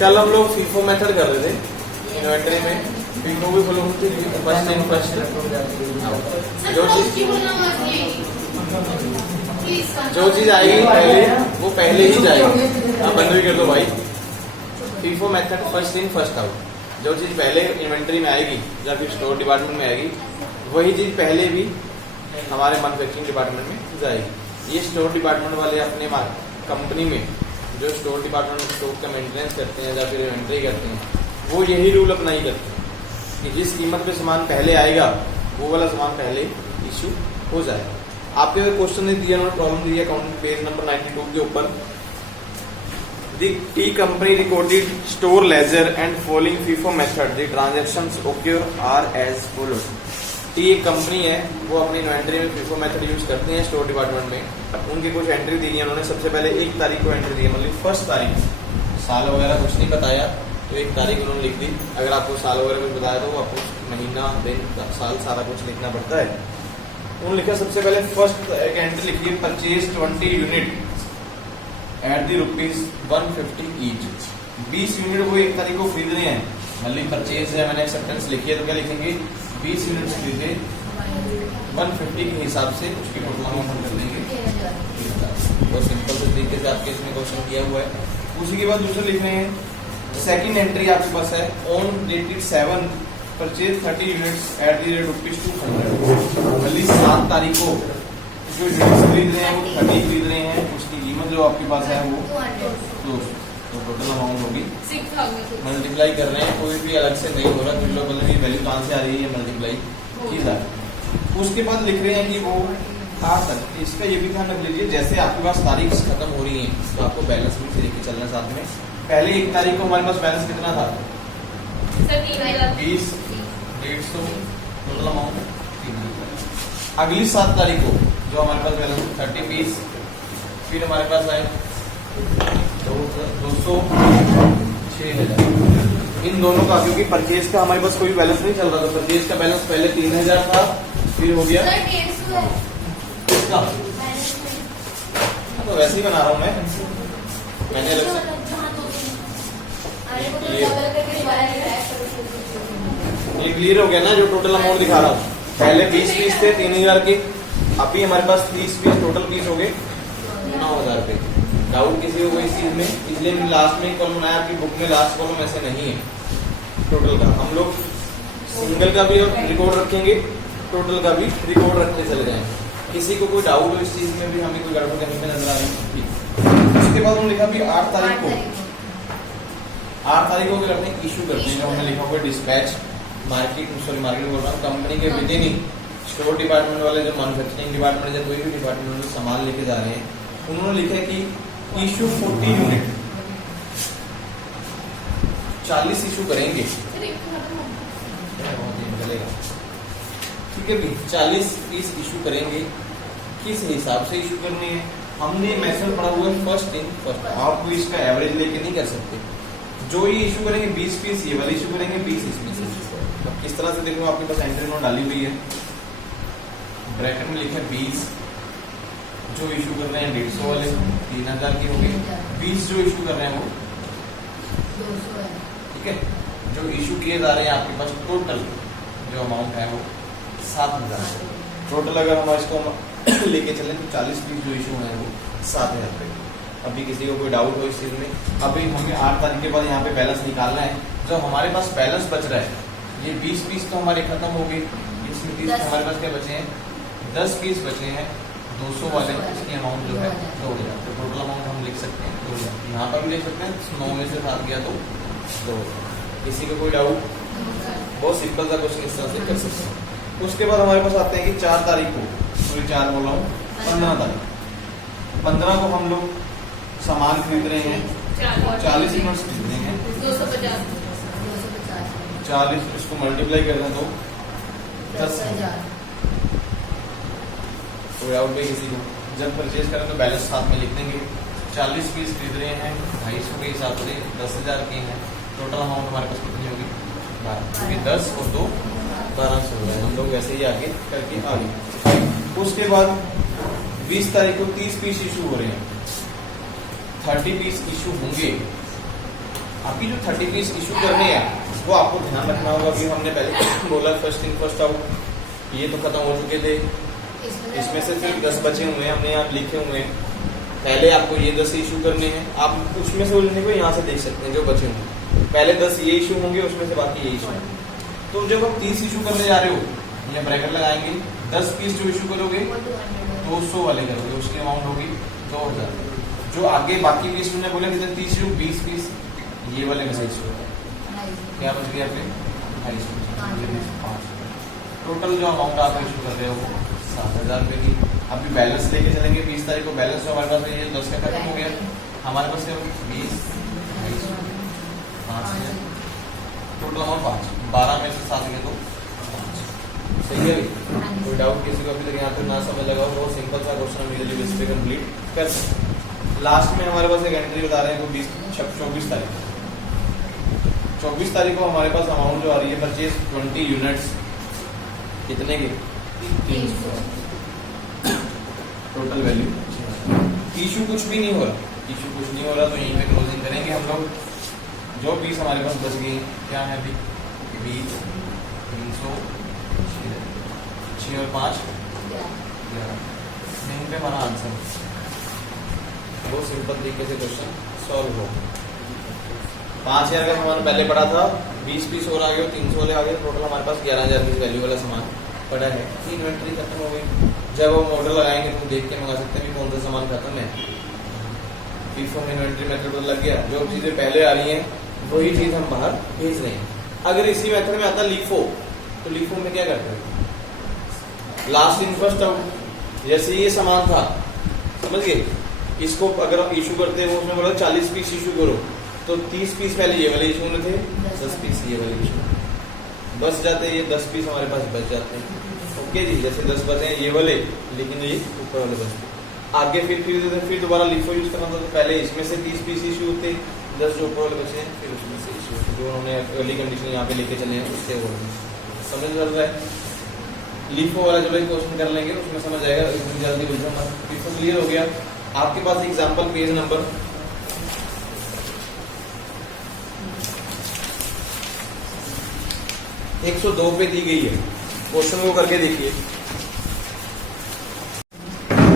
कल हम लोग फीफो मेथड कर रहे थे इन्वेंटरी में। फीफो भी फॉलो होती है, फर्स्ट इन फर्स्ट जो चीज आएगी पहले वो पहले ही जाएगी। आप बंद भी कर दो भाई। FIFO method first in first out, जो चीज पहले इन्वेंटरी में आएगी या फिर स्टोर डिपार्टमेंट में आएगी वही चीज पहले भी हमारे मैन्युफैक्चरिंग डिपार्टमेंट में जाएगी। ये स्टोर डिपार्टमेंट वाले अपने कंपनी में जो स्टोर डिपार्टमेंट में स्टॉक का मेंटेनेंस करते हैं या फिर इन्वेंटरी करते हैं वो यही रूल अपनाई करते हैं कि जिस कीमत पे सामान पहले आएगा वो वाला सामान पहले इश्यू हो जाएगा। आपके क्वेश्चन ने दिया, उन्होंने प्रॉब्लम दी है अकाउंट पेज नंबर 92 के ऊपर। The T company recorded store ledger and following FIFO method the transactions occur are as follows। T एक कंपनी है, वो अपनी इन्वेंटरी में FIFO मेथड यूज करते हैं स्टोर डिपार्टमेंट में। उनकी कुछ एंट्री दी है उन्होंने। सबसे पहले 1 तारीख को एंट्री दी है, मतलब फर्स्ट तारीख। साल वगैरह कुछ नहीं बताया तो 1 तारीख उन्होंने लिख दी। अगर आपको साल वगैरह कुछ बताया तो आपको महीना दिन साल सारा कुछ लिखना पड़ता है। उन्होंने लिखा सबसे पहले फर्स्ट एक एंट्री लिखी है, purchase 20 unit at the ₹150 each. 20 unit वो 1 तारीख को खरीद रहे हैं, मतलब परचेज है, मैंने एक्सेप्टेंस लिखी है तो क्या लिखेंगे 20 यूनिट खरीदे 150 के हिसाब से उसकी टोटल अमाउंट हम कर देंगे। बहुत सिंपल से तरीके से आपके इसमें क्वेश्चन किया हुआ है। उसी के बाद दूसरा लिख रहे हैं, सेकंड एंट्री आपके पास है on dated 7 purchase 30 units at the rate ₹200। मतलब 7 तारीख को जो यूनिट्स खरीद रहे हैं वो 30 खरीद रहे हैं, उसकी कीमत जो आपके पास है वो 200। तो टोटल अमाउंट होगी, मल्टीप्लाई कर रहे हैं, कोई भी अलग से नहीं हो रहा। तो लोग की वैल्यू कहाँ से आ रही है, मल्टीप्लाई की जा रही है। उसके बाद लिख रहे हैं कि वो कहाँ तक, इसका ये भी ध्यान रख लीजिए जैसे आपके पास तारीख खत्म हो रही है तो आपको बैलेंस भी लेके चलना साथ में। पहले 1 तारीख को हमारे पास बैलेंस कितना था 20 150 टोटल अमाउंट 3000। अगली 7 तारीख को जो हमारे पास बैलेंस 30 20 फिर हमारे पास आए 200 6000। इन दोनों का क्योंकि परचेज का हमारे पास कोई बैलेंस नहीं चल रहा था, परचेज का बैलेंस पहले 3000 था फिर हो गया कितना, तो वैसे ही बना रहा हूँ मैंने अलग से ये क्लियर हो गया ना। जो टोटल अमाउंट दिखा रहा हूँ पहले 20 पीस थे 3000 के, अभी हमारे पास 30 पीस टोटल पीस हो गए 9000 रुपए। डाउट किसी को इस चीज में, इसलिए लास्ट में कॉलम बनाया, आपकी बुक में लास्ट कॉलम ऐसे नहीं है टोटल का। हम लोग सिंगल का भी रिकॉर्ड रखेंगे, टोटल का भी रिकॉर्ड रखते चले जाएंगे। किसी को कोई डाउट हो इस चीज में भी, हमें कोई गड़बड़ कहीं पे नजर आ रही है। उसके बाद हमने लिखा भी 8 तारीख को क्या करते हैं, इशू करते हैं। हमने लिखा हुआ डिस्पैच मार्केट बोल रहा हूँ, कंपनी के विद इन स्टोर डिपार्टमेंट वाले जो मैन्युफैक्चरिंग डिपार्टमेंट या कोई भी डिपार्टमेंट में सामान लेके जा रहे हैं, उन्होंने लिखा है कि इशू 40 यूनिट 40 इशू करेंगे, ठीक है भी 40 पीस इशू करेंगे। किस हिसाब से इशू करनी है, हमने मेथड पढ़ा हुआ है फर्स्ट इन फर्स्ट। आप कोई इसका एवरेज लेके नहीं कर सकते। जो ये इशू करेंगे 20 पीस ये वाले इशू करेंगे 20 इसमें से। अब किस तरह से देखो, आपके पास एंट्री नोट डाली हुई है, ब्रैकेट में लिखा है 20 जो इशू कर रहे हैं 150 वाले 3000 की हो गई, 20 जो इशू कर रहे हैं वो 200 है, ठीक है। जो इशू किए जा रहे हैं आपके पास टोटल जो अमाउंट है वो 7000। टोटल अगर हम इसको लेके चले तो 40 पीस जो इशू है वो 7000 रुपए। अभी किसी को कोई डाउट हो इस चीज में, अभी हमें 8 तारीख के बाद यहाँ पे बैलेंस निकालना है। जो हमारे पास बैलेंस बच रहा है, ये 20 पीस तो हमारे खत्म हो गए, इसमें पीस हमारे पास क्या बचे हैं 10 पीस बचे हैं 200 वाले, इसकी अमाउंट जो है 2000। तो टोटल अमाउंट हम लिख सकते हैं 2000, यहाँ पर भी लिख सकते हैं 9 में से 7 गया तो 2000। किसी को कोई डाउट, बहुत सिंपल सा क्वेश्चन इस तरह से कर सकते हैं। उसके बाद हमारे पास आते हैं कि 4 तारीख को, सॉरी 4 बोल रहा हूँ 15 तारीख, 15 को हम लोग सामान खरीद रहे हैं 40 यूनिट्स खरीद रहे हैं 250 40, इसको मल्टीप्लाई कर दें तो 10,000। कोई डाउट नहीं किसी को, जब परचेज करें तो बैलेंस साथ में लिख देंगे। 40 पीस खरीद रहे हैं 250 के हिसाब से 10,000 के हैं। टोटल अमाउंट हमारे पास कितनी होगी 12, क्योंकि 10 और 2 1200 हो रहा है। हम लोग वैसे ही आगे करके आगे। उसके बाद 20 तारीख को 30 पीस इशू हो रहे हैं, 30 पीस इशू होंगे अभी जो 30 पीस इशू करने हैं वो आपको ध्यान रखना होगा कि हमने पहले बोला फर्स्ट इन फर्स्ट आउट, ये तो खत्म हो चुके थे। इसमें से सिर्फ 10 बचे हुए हैं, हमने यहाँ लिखे हुए हैं। पहले आपको ये 10 इशू करने हैं, आप उसमें से उलझने को यहाँ से देख सकते हैं जो बचे होंगे। पहले 10 ये इशू होंगे, उसमें से बाकी ये इशू होंगे। तो जब आप 30 इशू करने जा रहे हो, ये ब्रैकेट लगाएंगे, 10 पीस जो इशू करोगे 200 वाले करोगे, उसकी अमाउंट होगी 2000। जो आगे बाकी पीस तुमने बोला कितने 30 इशू 20 पीस ये वाले में से इशू होगा, क्या बच गया फिर 5। टोटल जो अमाउंट आप इशू कर रहे हो वो 7000 रुपये की। अभी बैलेंस लेके चलेंगे 20 तारीख को। बैलेंस जो हमारे पास है ये 10 का खत्म हो गया, हमारे पास है 20 5 टोटल अमाउंट 5। 12 में से 7 में तो 5। सही है। कोई डाउट किसी को अभी तक यहाँ तक ना समझ लगा हो, बहुत सिंपल सा क्वेश्चन इमीडिएटली बेस पे कंप्लीट कर सकते हैं। लास्ट में हमारे पास एक एंट्री बता रहे हैं 24 तारीख। 24 तारीख को हमारे पास अमाउंट जो आ रही है परचेज 20 यूनिट्स, कितने की 300 टोटल वैल्यू। इशू कुछ भी नहीं हो रहा, इशू कुछ नहीं हो रहा, तो यहीं पे क्लोजिंग करेंगे हम लोग। जो पीस हमारे पास बच गई क्या है अभी 20 300 6 और 5 11। यहीं पे हमारा आंसर बहुत सिंपल तरीके से क्वेश्चन सॉल्व हो। 5000 का सामान पहले पड़ा था, 20 पीस और आ गए, 300 वाले आ गए, टोटल हमारे पास 11000 की वैल्यू वाला सामान पड़ा है। इन्वेंट्री खत्म हो गई। जब हम ऑर्डर लगाएंगे तो देख के मंगा सकते हैं कि कौन सा सामान खत्म है। फीफो में इन्वेंट्री मेथड लग गया, जो चीजें पहले आ रही हैं वही चीज हम बाहर भेज रहे हैं। अगर इसी मेथड में आता लीफो, तो लीफो में क्या करते हैं लास्ट इन फर्स्ट आउट। जैसे ये सामान था, समझ गए, इसको अगर आप इशू करते हैं, वो उसमें बोला 40 पीस इशू करो, तो 30 पीस पहले ये वाले इशू में थे, 10 पीस ये वाले इशू बच जाते हैं, ये 10 पीस हमारे पास बच जाते हैं। ओके जी, जैसे 10 बचे हैं ये वाले, लेकिन ये ऊपर वाले बचते। आगे फिर दोबारा लिफो यूज करना था, तो पहले इसमें से 30 पीस इशू होते, 10 जो ऊपर वाले बचे हैं फिर उसमें से इशू होते, जो उन्होंने अर्ली कंडीशन यहाँ पे लेके चले हैं उससे वो समझ चल रहा है। लिफो वाला जब एक क्वेश्चन कर लेंगे उसमें समझ आएगा, इतनी जल्दी बुझो मत। लिफो क्लियर हो गया। आपके पास एग्जाम्पल पेज नंबर 102 पे दी गई है। क्वेश्चन को करके देखिए।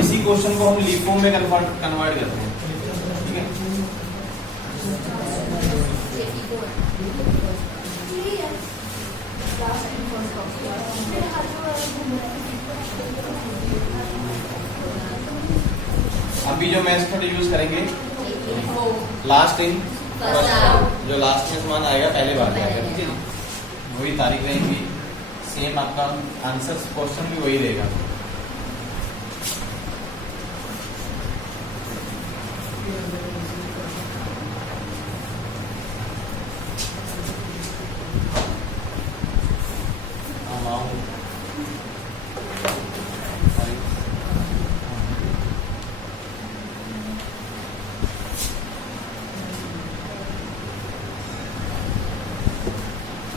इसी क्वेश्चन को हम लीफो में कन्वर्ट करते हैं, ठीक है। अभी जो मेथड यूज करेंगे लास्ट इन फर्स्ट आउट, जो लास्ट में सामान आएगा पहले बार आएगा, ठीक है। वही तारीख रहेगी, सेम आपका आंसर क्वेश्चन भी वही रहेगा।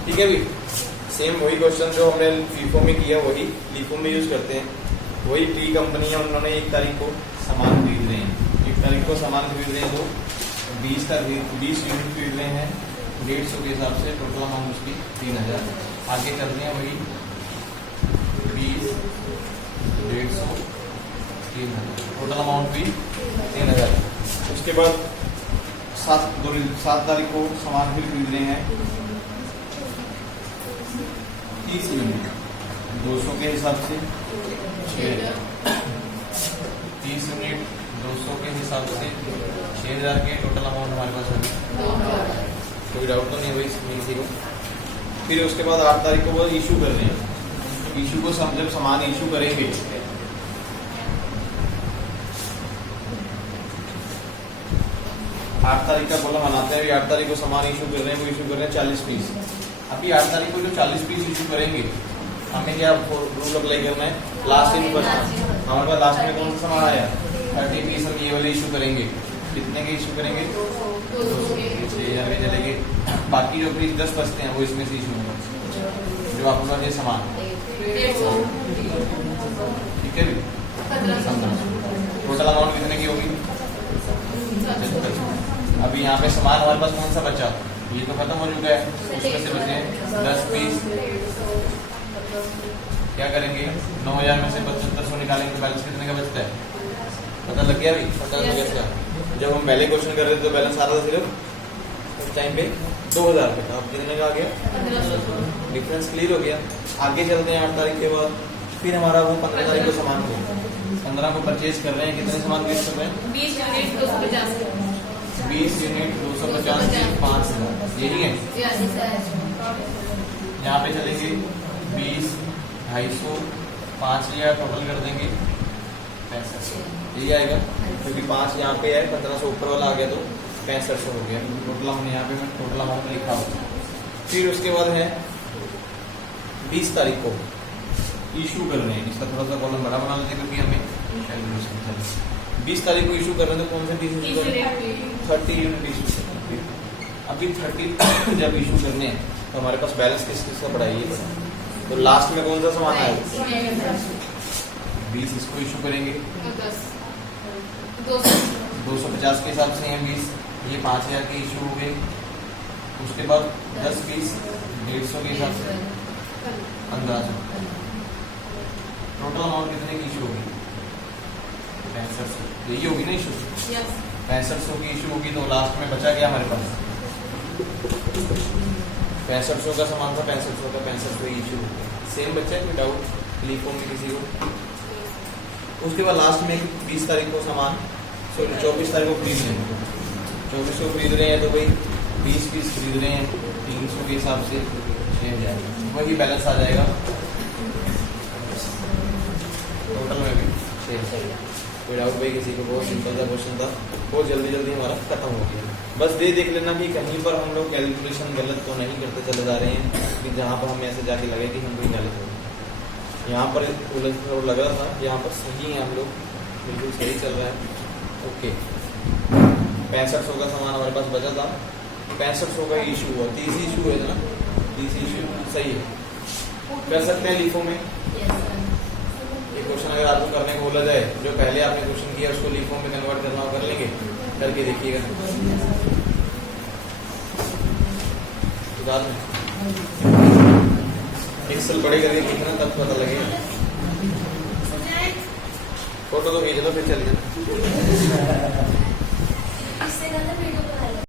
ठीक है भी, सेम वही क्वेश्चन जो हमने फीफो में किया वही लीफो में यूज करते हैं। वही टी कंपनी है, उन्होंने 1 तारीख को सामान खरीद रहे हैं, 1 तारीख को सामान खरीद रहे हैं, तो 20 यूनिट खरीद रहे हैं 150 के हिसाब से, टोटल अमाउंट उसकी 3000। आगे कर रहे हैं वही 20 150 3000, टोटल अमाउंट भी 3000। उसके बाद 7 तारीख को सामान फिर खरीद रहे हैं 30 यूनिट 200 के हिसाब से 6000, 30 यूनिट 200 के हिसाब से 6000 के टोटल अमाउंट हमारे पास है। कोई डाउट तो नहीं हुई किसी को। फिर उसके बाद 8 तारीख को वो इशू कर रहे हैं। इशू को जब सामान इशू करेंगे, आठ तारीख का कॉलम बनाते हैं। 8 तारीख को सामान इशू कर रहे हैं, वो इशू कर रहे हैं 40 पीस। अभी 8 तारीख को जो 40 पीस इशू करेंगे, हमें क्या रूल अप्लाई करना है, लास्ट इन फर्स्ट। हमारे पास लास्ट में कौन सा सामान आया 30 पीस, हम ये वाले इशू करेंगे। कितने के इशू करेंगे 6000 के चलेंगे। बाकी जो पीस 10 बचते हैं वो इसमें से इशू होंगे, जो आपके पास ये सामान, ठीक है। टोटल अमाउंट कितने की होगी 75। अभी यहाँ पे सामान हमारे पास कौन सा बचा, ये तो खत्म हो चुका है, उसमें से बचे 10-20, क्या करेंगे 9,000 में से 7500 निकालेंगे तो बैलेंस कितने का बचता है, पता लग गया अभी, पता लग गया। जब हम पहले क्वेश्चन कर रहे थे तो बैलेंस आ रहा था सिर्फ उस टाइम पे 2000 पे, अब कितने का आ गया, डिफरेंस क्लियर हो गया। आगे चलते हैं 8 तारीख के बाद, फिर हमारा वो 15 तारीख को सामान को 15 को परचेज कर रहे हैं, कितने सामान वेस्ट कर रहे हैं, 20 यूनिट 250 20 यूनिट 250 के 5,000, यही है। यहाँ पे चलेंगे 20, 250, 5,000 टोटल कर देंगे 65, यही आएगा, क्योंकि 5 यहाँ पे है, 1500 ऊपर वाला आ गया तो 6500 हो गया टोटल। हमने यहाँ पे मैं टोटल अमाउंट लिखा हुआ। फिर उसके बाद है 20 तारीख को इशू कर रहे हैं, इसका थोड़ा सा कॉलम बड़ा बना लेते हैं क्योंकि हमें कैलकुलेशन 20 तारीख को इशू कर रहे हैं तो कौन से 30 यूनिट, 30 यूनिट इशू। अभी 30 जब इशू करने हैं तो हमारे पास बैलेंस किस किस का पड़ा है, तो लास्ट में कौन सा सामान आएगा, 20 इसको इशू करेंगे, 250 के हिसाब से है 20, ये 5,000 के इशू हो गए। उसके बाद 10-20 150 के हिसाब से 1500, टोटल अमाउंट कितने की इशू होगी, 6500, यही होगी ना इशू, 6500 की इशू होगी। तो लास्ट में बचा क्या हमारे पास, 6500 का सामान था, 6500 का 6500 की इशू हो गया। सेम बच्चा है, कोई डाउट लिखो में किसी को। उसके बाद लास्ट में 20 तारीख को सामान, सॉरी 24 तारीख को खरीद रहे हैं, 24 को खरीद रहे हैं तो भाई 20 पीस खरीद रहे हैं 300 के हिसाब से 6,000, वही बैलेंस आ जाएगा टोटल में भी 6,000। कोई डाउट भाई किसी को, बहुत सिंपल सा क्वेश्चन था, बहुत जल्दी जल्दी हमारा खत्म हो गया। बस ये देख लेना कि कहीं पर हम लोग कैलकुलेशन गलत तो नहीं करते चले जा रहे हैं, कि जहाँ पर हमें ऐसे जाके लगे कि हम कोई गलत हो, यहाँ पर उलझ लग रहा था, यहाँ पर सही है, हम लोग बिल्कुल सही चल रहा है। ओके, 6500 का सामान हमारे पास बचा था, 6500 का इशू हुआ, 30 इशू हुए थे ना, 30 इशू सही है, कर सकते हैं लीफो में। ये क्वेश्चन अगर आपको करने को बोला जाए, जो पहले आपने क्वेश्चन किया उसको लीफो में कन्वर्ट करना हो कर लेंगे, करके देखिएगा। एक्सेल बड़े करके लिखना तब पता लगेगा। फोटो तो भेज लो फिर चलिए।